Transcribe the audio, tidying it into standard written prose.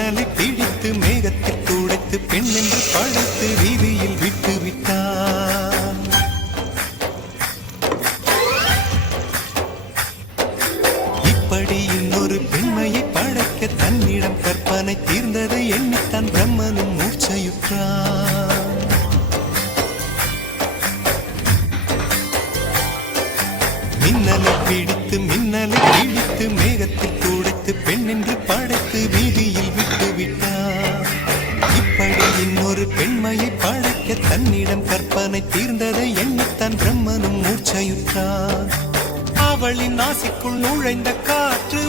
மின்னலை பிடித்து மேகத்தில் துடைத்து பெண் என்று படைத்து வீதியில் விட்டு விட்டான். இப்படி இன்னொரு பெண்மையை படைக்க தன்னிடம் கற்பனை தீர்ந்ததை எண்ணித்தான் பிரம்மனும் மூர்ச்சையுற்றான். மின்னலை பிடித்து மேகத்தில் துடைத்து பெண் என்று படைத்து வீதியில் விட்டு விட்டார். இப்படி இன்னொரு பெண்மையை படைக்க தன்னிடம் கற்பனை தீர்ந்ததை எண்ணித்தான் பிரம்மனும் மூர்ச்சையுற்றான். அவளின் நாசிக்குள் நுழைந்த காற்று